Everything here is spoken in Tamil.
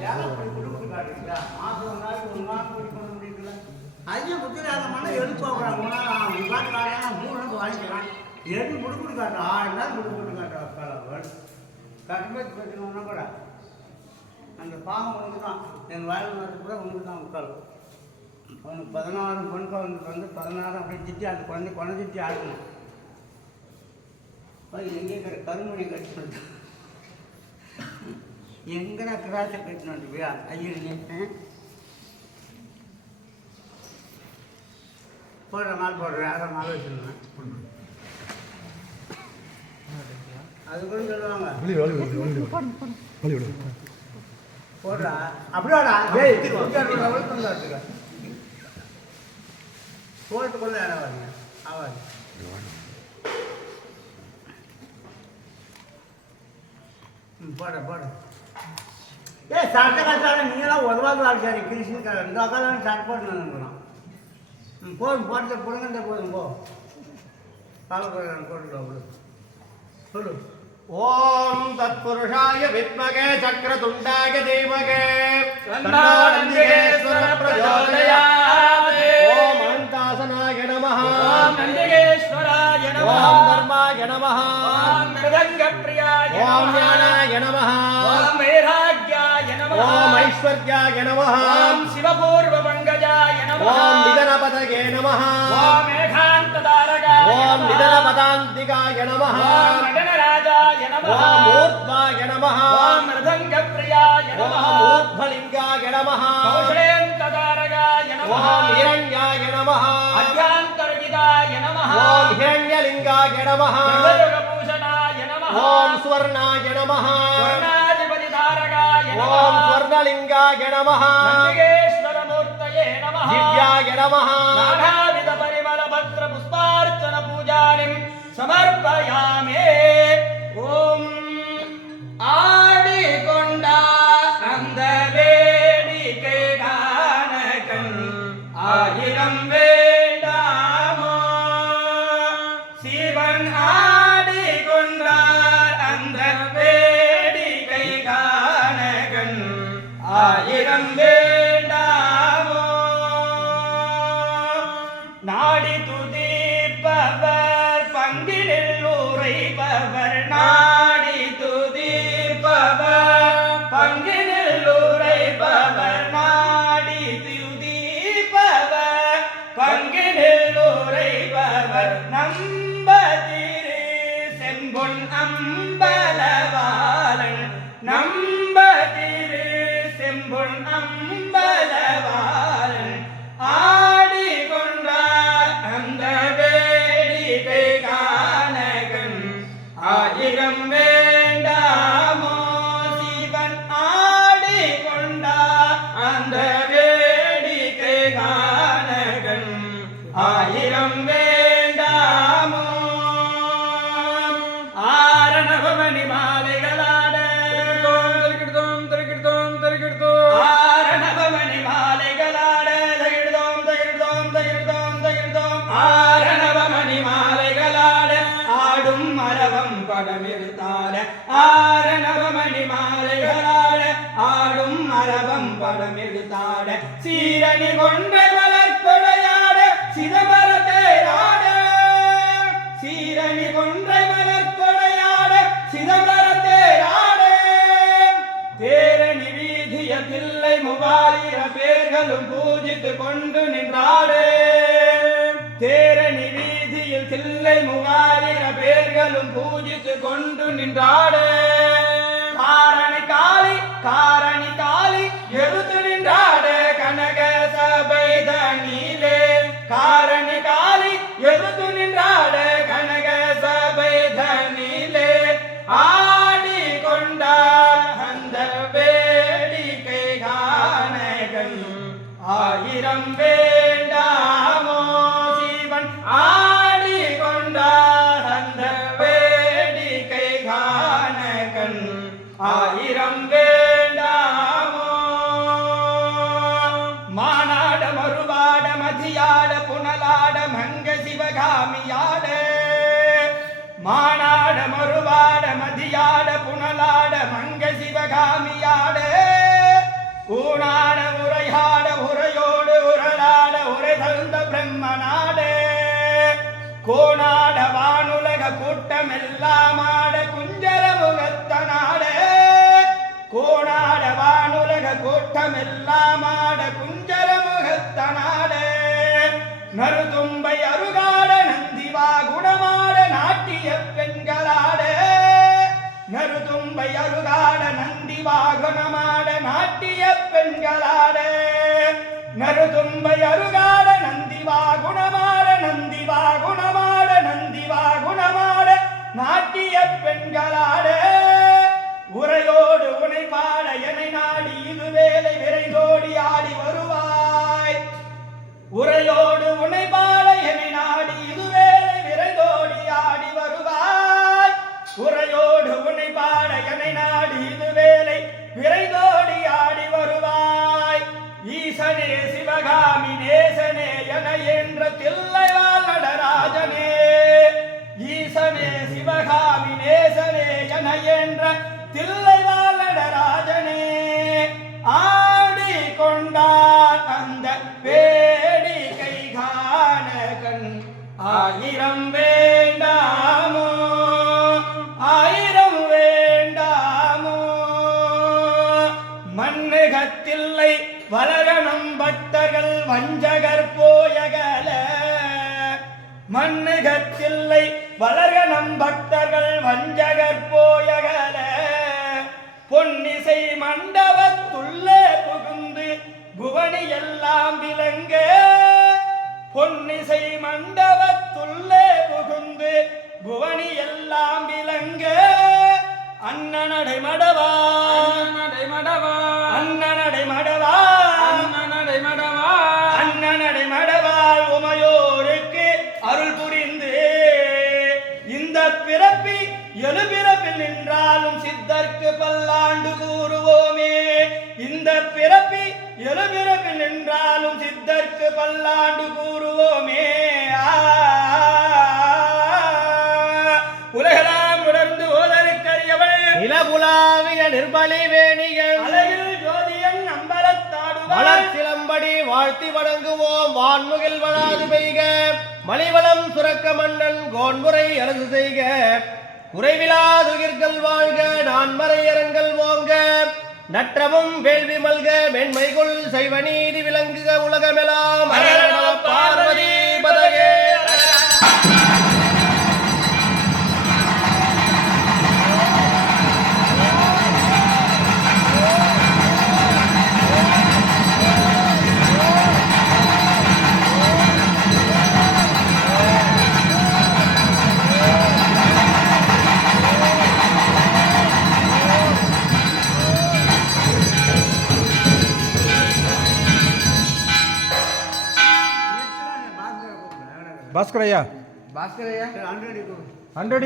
ஏன் அப்படி குடும்பத்து மாதம் ஒரு நாள் ஒரு நாள் குடிக்கணும் அப்படின்றல அதிகம் புத்திராதமான எழுத்து பார்க்குறாங்க மூணு நாள் வாங்கிக்கலாம் எது முடுக்குடு காட்டும் ஆறு நாள் முடுக்குடு காட்டுறாள் கட்டுமே பிரச்சனைனா கூட. அந்த பாவம் ஒன்று தான் என் வாழ்வு கூட ஒன்று தான் உட்காரு அவனுக்கு பதினாறு பொன் குழந்தைக்கு வந்து பதினாறு அப்படியே திட்டி அந்த குழந்தை குழந்தை திட்டி ஆடணும் எங்கே கருமணி கட்டி எங்கடா கிராசை கட்டினது ஐயோ போடுற நாள் போடுறேன். அரை நாள் வச்சுருந்தேன். அது கூட சொல்லுவாங்க. போடுறா. அப்படியாடா யாரும் வாங்க. ஆவாது ம், போடு போடு. ఏ సర్దకట్టాల నీలా వదవాలి రాదు సార్ పిలిచిన కదా. రెండు రకాలని చచ్చిపోతున్నాను అనుకున్నాం. పోను పోతే పుణ్యంగా పోదు పో ఓం తత్పురుషాయ విద్మగే చక్రతుండాయ ధీమగే ప్రచోదయాయ ఓం నమ. ధర్మాయ నమ. మృదంగ ప్రియాయ నమ. ईश्वर्याय नमः। ॐ शिवपूर्वपङ्कजाय नमः। ॐ निधनपतये नमः। ॐ मेघान्तदारकाय ॐ निधनपदान्तिकाय नमः। ॐ मदनराजाय नमः। ॐ मूर्ध्वाय नमः। ॐ मृदङ्गप्रियाय नमः। ॐ मूर्ध्वलिङ्गाय नमः। कौशलेन्तदारकाय नमः। ॐ हिरण्याय नमः। अध्यान्तर्गिताय नमः। ॐ हिरण्यलिङ्गाय नमः। ॐ स्वर्णाय नमः। లింగాయ నమ దివ్యాయ నమ துதிப்பவர் பங்கினில் நாடி துதிப்பவர் பங்கினில் உரைப்பவர் நாடி துதிப்பவர். பங்கினில் உரைப்பவர் நம்பதிரு செம்பொன் அம்பர். ஆயிரம் வே சீரணி கொண்ட மலர்கொடையாட சிதம்பரத்தை ஆட சீரணி கொன்றை மலர்கொடையாட சிதம்பரத்தை ஆட தேரணி வீதிய தில்லை மூவாயிர பேர்களும் பூஜித்து கொண்டு நின்றாடே. தேரணி வீதியில் தில்லை மூவாயிர பேர்களும் பூஜித்து கொண்டு நின்றாடே. காரணி காளி காரணி மந்திரம் வேண்டாமோ சிவன் ஆடி கொண்டார் அந்த வேடிக்கை காணகன். ஆயிரம் வேண்டாமோ. மானாட மறுவாட மதியாட புனலாட மங்க சிவகாமியாட. மானாட மறுவாட மதியாட புனலாட மங்க சிவகாமியாட. ஊனாட கோணாட வானுலக கூட்டம் எல்லாம் ஆட குஞ்ச விரைந்தோடு உன்னை பாட எனை இது வேலை. விரைந்தோடி ஆடி வருவாய். ஈசனே சிவகாமி நேசனே என என்ற தில்லைவாழ் நடராஜனே. ஈசனே சிவகாமி நேசனே என என்ற தில்லைவாழ் நடராஜனே. ஆடி கொண்டார் அந்த வேடிக்கை காண கண் ஆயிரம் வே மண்ணுகத்தில்லை வளரணம் பக்தர்கள் வஞ்சகர் போயகல. மண்ணுகத்தில்லை வளரணம் பக்தர்கள் வஞ்சகர் போயகல. பொன்னிசை மண்ட சித்தர்க்கு பல்லாண்டு கூறுவோமே? ஆ, உலகெல்லாம் உணர்ந்து ஓதருக்கரியவள் நிலபுலாவிய நிர்மலி வேணியன் அலையில் ஜோதியன் அம்பலத்தாடுவாள் வளர்ச்சிலம்படி வாழ்த்தி வணங்குவோம் வான்முகில் வளாது பெய்க. மலிவளம் சுரக்க மன்னன் கோன்முறை அரசு செய்க. குறைவிலாதுகிர்கள் வாழ்க நான்மறை அரங்கள் ஓங்க நற்றமும் வேள்வி மல்க வெண்மைகுள் செய்வ நீதி விளங்குக உலகமெல்லாம் Parvati. Bhaskar Bhaskar hundred hundred